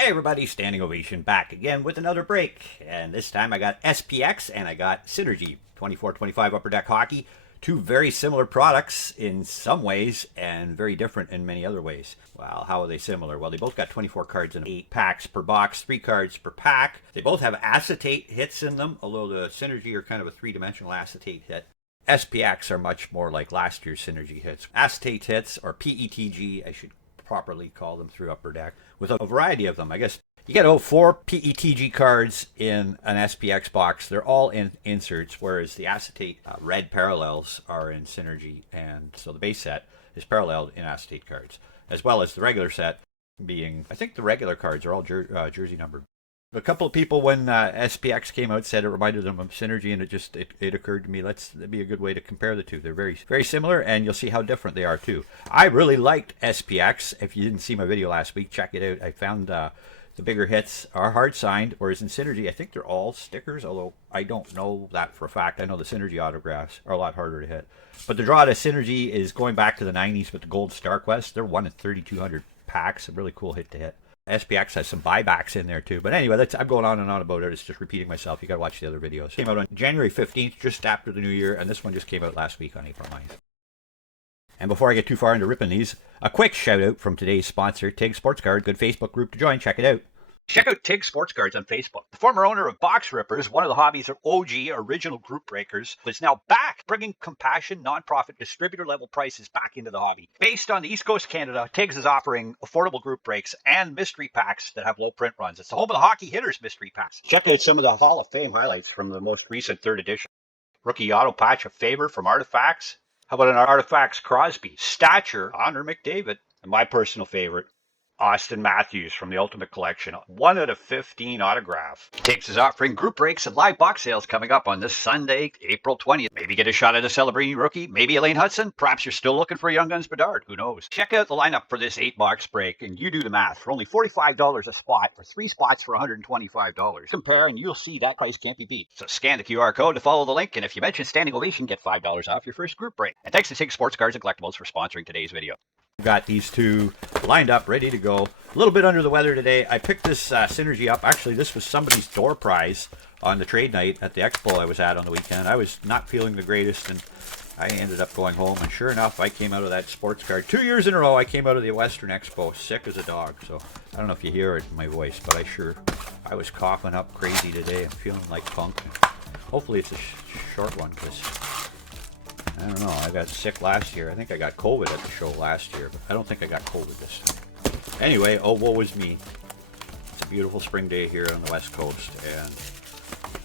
Hey everybody, standing ovation back again with another break. And this time I got SPX and I got Synergy 24-25 Upper Deck Hockey. Two very similar products in some ways and very different in many other ways. Well, how are they similar? Well, they both got 24 cards in 8 packs per box, 3 cards per pack. They both have acetate hits in them, although the Synergy are kind of a 3-dimensional acetate hit. SPX are much more like last year's Synergy hits. Acetate hits, or PETG, I should properly call them, through Upper Deck, with a variety of them. I guess you get 4 PETG cards in an SPX box. They're all in inserts, whereas the acetate red parallels are in Synergy, and so the base set is paralleled in acetate cards, as well as the regular set being, I think the regular cards are all jersey numbered. A couple of people, when SPX came out, said it reminded them of Synergy, and it occurred to me, that'd be a good way to compare the two. They're very, very similar, and you'll see how different they are too. I really liked SPX. If you didn't see my video last week, check it out. I found the bigger hits are hard signed, whereas in Synergy, I think they're all stickers, although I don't know that for a fact. I know the Synergy autographs are a lot harder to hit. But the draw to Synergy is going back to the 90s with the Gold StarQuest. They're 1 in 3,200 packs, a really cool hit to hit. SPX has some buybacks in there too. But anyway, I'm going on and on about it. It's just repeating myself. You got to watch the other videos. It came out on January 15th, just after the new year, and this one just came out last week on April 9th. And before I get too far into ripping these, a quick shout out from today's sponsor, TIG Sports Card. Good Facebook group to join. Check it out. Check out TIG Sports Cards on Facebook. The former owner of Box Rippers, one of the hobby's OG original group breakers, is now back, bringing compassion, nonprofit, distributor-level prices back into the hobby. Based on the East Coast Canada, TIGS is offering affordable group breaks and mystery packs that have low print runs. It's the home of the Hockey Hitters mystery packs. Check out some of the Hall of Fame highlights from the most recent 3rd edition. Rookie auto patch of favor from Artifacts. How about an Artifacts Crosby? Stature, Honor McDavid. And my personal favorite, Austin Matthews from the Ultimate Collection. 1 out of 15 autograph. TIGS is offering group breaks and live box sales coming up on this Sunday, April 20th. Maybe get a shot at a celebrating rookie. Maybe Elaine Hudson. Perhaps you're still looking for a Young Guns Bedard. Who knows? Check out the lineup for this 8-box break, and you do the math. For only $45 a spot, for 3 spots for $125. Compare, and you'll see that price can't be beat. So scan the QR code to follow the link, and if you mention Standing Ovation, get $5 off your first group break. And thanks to TIGS Sports Cards and Collectibles for sponsoring today's video. Got these two lined up, ready to go. A little bit under the weather today. I picked this Synergy up. Actually, this was somebody's door prize on the trade night at the expo I was at on the weekend. I was not feeling the greatest, and I ended up going home. And sure enough, I came out of that sports card. 2 years in a row, I came out of the Western Expo sick as a dog. So I don't know if you hear it in my voice, but I was coughing up crazy today. I'm feeling like punk. Hopefully it's a short one, because I don't know, I got sick last year. I think I got COVID at the show last year, but I don't think I got COVID this time. Anyway, oh, woe is me. It's a beautiful spring day here on the West Coast, and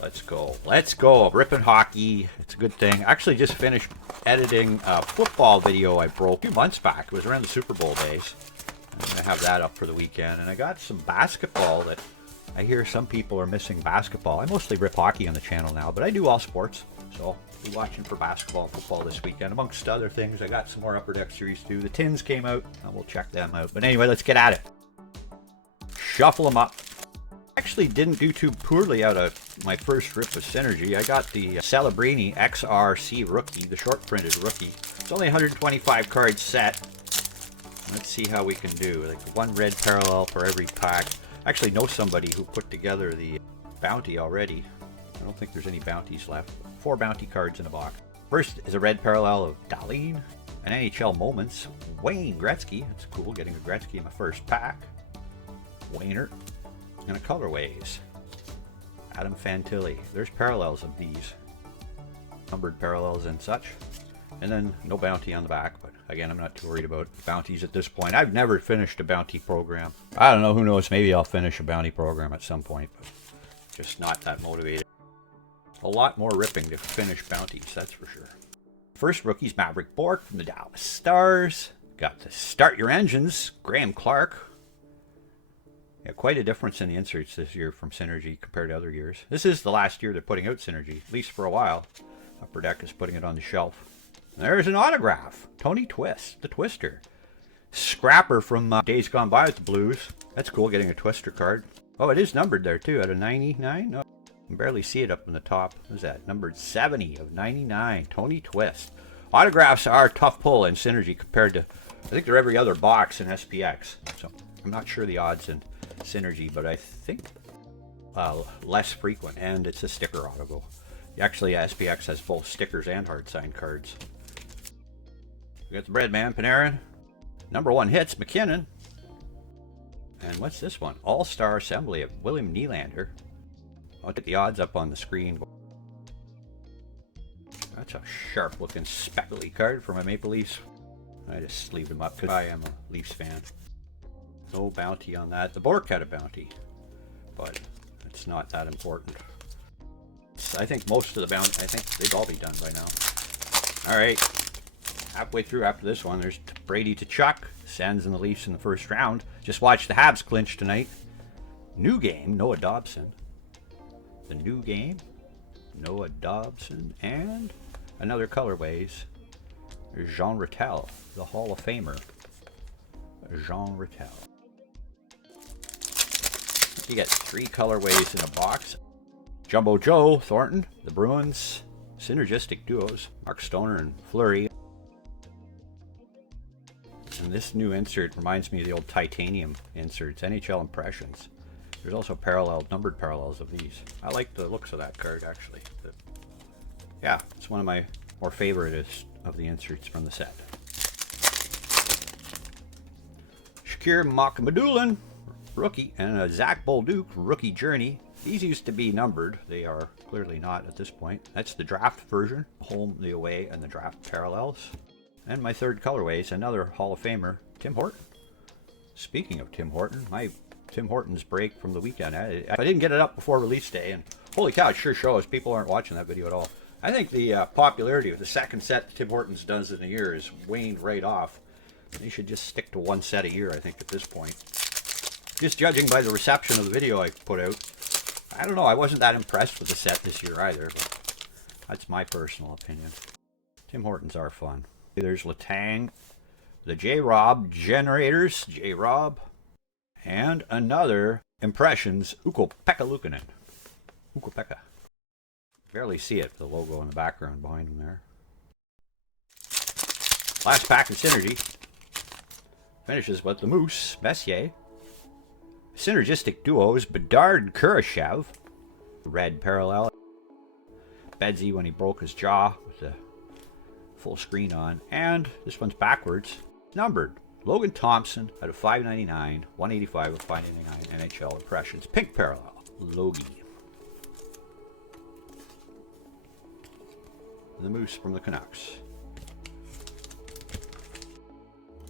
let's go. Let's go. Ripping hockey. It's a good thing. I actually just finished editing a football video I broke a few months back. It was around the Super Bowl days. I'm going to have that up for the weekend. And I got some basketball that I hear some people are missing basketball. I mostly rip hockey on the channel now, but I do all sports. So be watching for basketball, football this weekend, amongst other things. I got some more Upper Deck Series too. The tins came out, and we'll check them out. But anyway, let's get at it. Shuffle them up. Actually didn't do too poorly out of my first rip of Synergy. I got the Celebrini XRC Rookie, the short printed rookie. It's only 125 card set. Let's see how we can do. Like 1 red parallel for every pack. I actually know somebody who put together the bounty already. I don't think there's any bounties left. 4 bounty cards in a box. First is a red parallel of Darlene. An NHL Moments. Wayne Gretzky. That's cool, getting a Gretzky in my first pack. Wayner. And a Colorways. Adam Fantilli. There's parallels of these. Numbered parallels and such. And then no bounty on the back, but again, I'm not too worried about bounties at this point. I've never finished a bounty program. I don't know, who knows, maybe I'll finish a bounty program at some point, but just not that motivated. A lot more ripping to finish bounties, that's for sure. First rookie's Maverick Bourque from the Dallas Stars. Got the Start Your Engines, Graham Clark. Yeah, quite a difference in the inserts this year from Synergy compared to other years. This is the last year they're putting out Synergy, at least for a while. Upper Deck is putting it on the shelf. There's an autograph. Tony Twist, the Twister. Scrapper from Days Gone By with the Blues. That's cool, getting a Twister card. Oh, it is numbered there too, out of 99. No, I can barely see it up in the top. What's that? Numbered 70 of 99. Tony Twist. Autographs are a tough pull in Synergy compared to, I think they're every other box in SPX. So I'm not sure the odds in Synergy, but I think less frequent, and it's a sticker auto. Actually, SPX has both stickers and hard signed cards. We got the bread man, Panarin. Number 1 hits, McKinnon. And what's this one? All-Star Assembly of William Nylander. I'll get the odds up on the screen. That's a sharp-looking speckly card for my Maple Leafs. I just leave them up because I am a Leafs fan. No bounty on that. The Bork had a bounty, but it's not that important. I think most of the bounty, I think they'd all be done by now. All right, halfway through after this one, there's Brady to Chuck. Sens and the Leafs in the first round. Just watched the Habs clinch tonight. New game, Noah Dobson. The new game, Noah Dobson, and another colorways. There's Jean Rattel, the Hall of Famer. Jean Rattel. You get 3 colorways in a box. Jumbo Joe Thornton, the Bruins, synergistic duos, Mark Stoner and Fleury. And this new insert reminds me of the old titanium inserts, NHL Impressions. There's also numbered parallels of these. I like the looks of that card, actually. Yeah, it's one of my more favorite of the inserts from the set. Shakir Makmadulin, rookie, and a Zach Bolduc, rookie journey. These used to be numbered. They are clearly not at this point. That's the draft version, home, the away, and the draft parallels. And my third colorway is another Hall of Famer, Tim Horton. Speaking of Tim Horton, my Tim Horton's break from the weekend. I didn't get it up before release day, and holy cow, it sure shows. People aren't watching that video at all. I think the popularity of the second set Tim Hortons does in a year is waned right off. They should just stick to 1 set a year, I think, at this point. Just judging by the reception of the video I put out, I don't know, I wasn't that impressed with the set this year either, but that's my personal opinion. Tim Hortons are fun. There's Letang, the J-Rob Generators, J-Rob, and another Impressions, Ukko-Pekka Luukkonen. Ukko-Pekka. Barely see it, the logo in the background behind him there. Last pack of Synergy. Finishes with the Moose, Messier. Synergistic duos, Bedard Kurashev. Red parallel. Bedsy when he broke his jaw with the full screen on. And this one's backwards. Numbered. Logan Thompson out of 599, 185 of 599 NHL Impressions. Pink parallel. Logie. The Moose from the Canucks.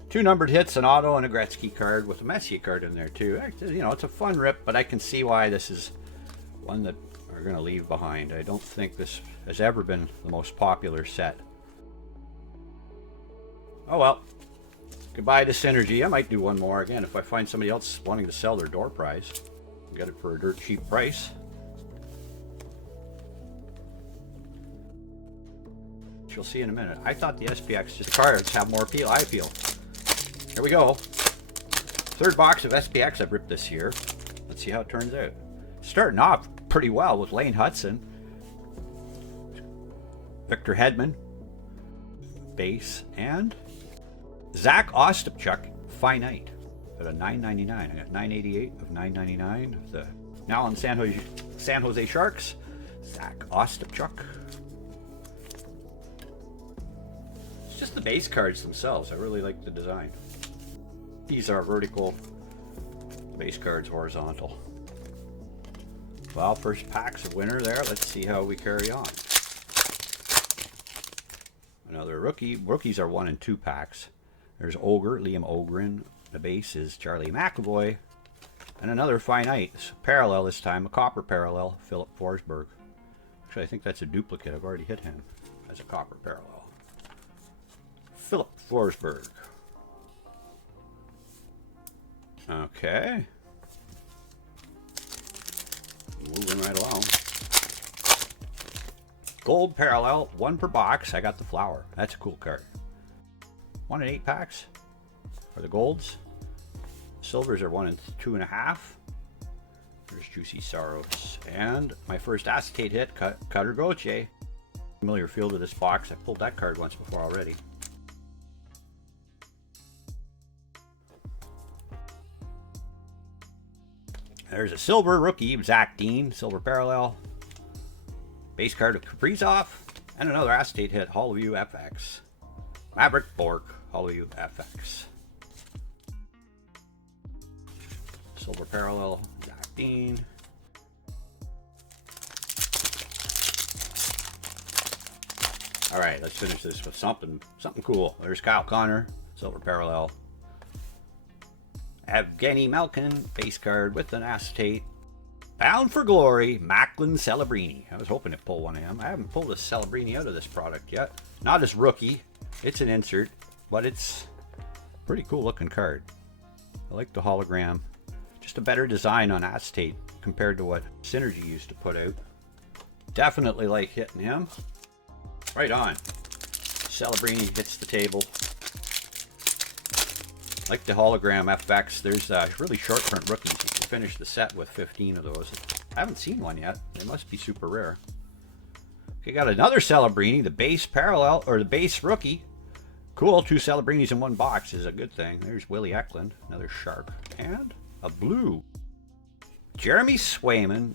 2 numbered hits, an auto, and a Gretzky card with a Messier card in there too. You know, it's a fun rip, but I can see why this is one that we're going to leave behind. I don't think this has ever been the most popular set. Oh well. Goodbye to Synergy. I might do one more again if I find somebody else wanting to sell their door prize. Get it for a dirt cheap price. You'll see in a minute. I thought the SPX just cards have more appeal. I feel. Here we go. 3rd box of SPX I've ripped this year. Let's see how it turns out. Starting off pretty well with Lane Hudson, Victor Hedman, base, and Zach Ostapchuk, finite at a $9.99. I got $9.88 of $9.99. The now on San Jose Sharks, Zach Ostapchuk. It's just the base cards themselves. I really like the design. These are vertical, base cards horizontal. Well, first packs of winner there. Let's see how we carry on. Another rookie. Rookies are 1 and 2 packs. There's Ogre, Liam Ogren. The base is Charlie McAvoy. And another finite. Parallel this time, a copper parallel, Philip Forsberg. Actually, I think that's a duplicate. I've already hit him as a copper parallel. Philip Forsberg. Okay. Moving right along. Gold parallel, 1 per box. I got the flower. That's a cool card. 1 and 8 packs for the golds. Silvers are 1 and 2.5. There's Juicy Sorrows. And my first acetate hit, Cutter Gauthier. Familiar feel to this box. I pulled that card once before already. There's a silver rookie, Zach Dean, silver parallel. Base card of Kaprizov. And another acetate hit, Hollowview FX. Maverick Bork, Hollowview FX. Silver parallel, Zach Dean. All right, let's finish this with something cool. There's Kyle Connor, silver parallel. Evgeny Malkin, base card with an acetate. Bound for Glory, Macklin Celebrini. I was hoping to pull one of them. I haven't pulled a Celebrini out of this product yet. Not as rookie. It's an insert, but it's a pretty cool looking card. I like the hologram. Just a better design on acetate compared to what Synergy used to put out. Definitely like hitting him. Right on. Celebrini hits the table. Like the hologram FX, there's really short print rookies. You can finish the set with 15 of those. I haven't seen one yet. They must be super rare. Okay, got another Celebrini, the base parallel, or the base rookie. Cool, 2 Celebrinis in one box is a good thing. There's Willie Eklund, another shark, and a blue. Jeremy Swayman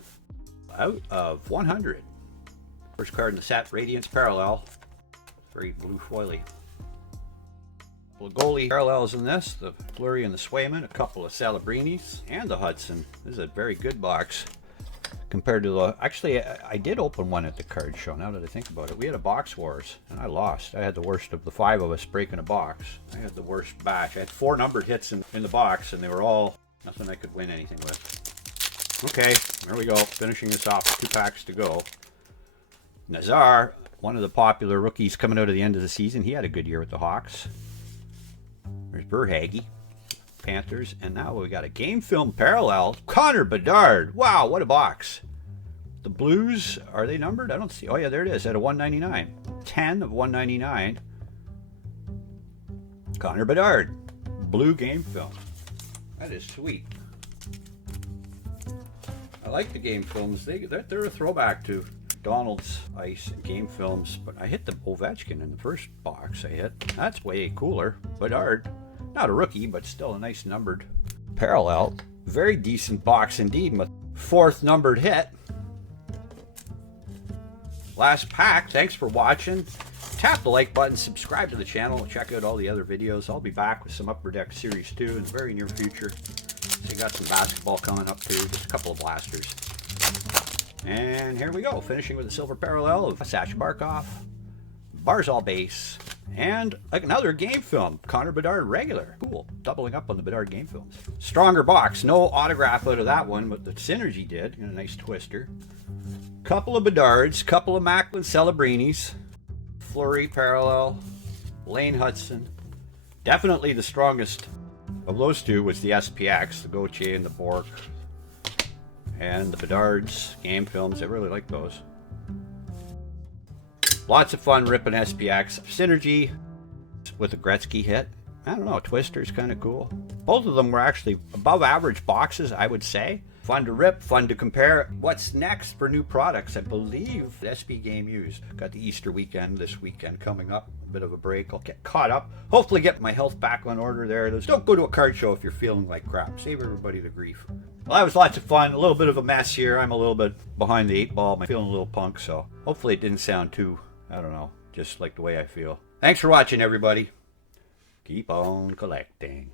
out of 100. First card in the set, Radiance Parallel. Very blue foily. Goalie parallels in this, the Fleury and the Swayman, a couple of Celebrinis, and the Hudson. This is a very good box compared to the... Actually, I did open one at the card show, now that I think about it. We had a box wars, and I lost. I had the worst of the 5 of us breaking a box. I had the worst batch. I had 4 numbered hits in the box, and they were all... nothing I could win anything with. Okay, there we go. Finishing this off, 2 packs to go. Nazar, one of the popular rookies coming out of the end of the season. He had a good year with the Hawks. There's Verhaeghe, Panthers, and now we got a game film parallel. Connor Bedard. Wow, what a box. The Blues, are they numbered? I don't see. Oh yeah, there it is at a 199. 10 of 199. Connor Bedard. Blue game film. That is sweet. I like the game films. They're a throwback to Donald's Ice and game films, but I hit the Ovechkin in the first box I hit. That's way cooler. Bedard, not a rookie, but still a nice numbered parallel. Very decent box indeed, with 4th numbered hit. Last pack. Thanks for watching. Tap the like button, subscribe to the channel, check out all the other videos. I'll be back with some Upper Deck Series 2 in the very near future. So you got some basketball coming up too, just a couple of blasters. And here we go, finishing with a silver parallel of Sasha Barkov, Barzal base, and like another game film, Connor Bedard regular. Cool, doubling up on the Bedard game films. Stronger box, no autograph out of that one, but the Synergy did, and a nice twister. Couple of Bedards, couple of Macklin Celebrinis, Fleury parallel, Lane Hudson. Definitely the strongest of those two was the SPX, the Gauthier and the Bork. And the Bedards game films, I really like those. Lots of fun ripping SPX. Synergy with a Gretzky hit. I don't know, Twister's kind of cool. Both of them were actually above average boxes, I would say. Fun to rip, fun to compare. What's next for new products? I believe SB Game Used. Got the Easter weekend this weekend coming up. A bit of a break. I'll get caught up. Hopefully get my health back on order there. Don't go to a card show if you're feeling like crap. Save everybody the grief. Well, that was lots of fun. A little bit of a mess here. I'm a little bit behind the 8 ball. I'm feeling a little punk, so hopefully it didn't sound too, I don't know, just like the way I feel. Thanks for watching, everybody. Keep on collecting.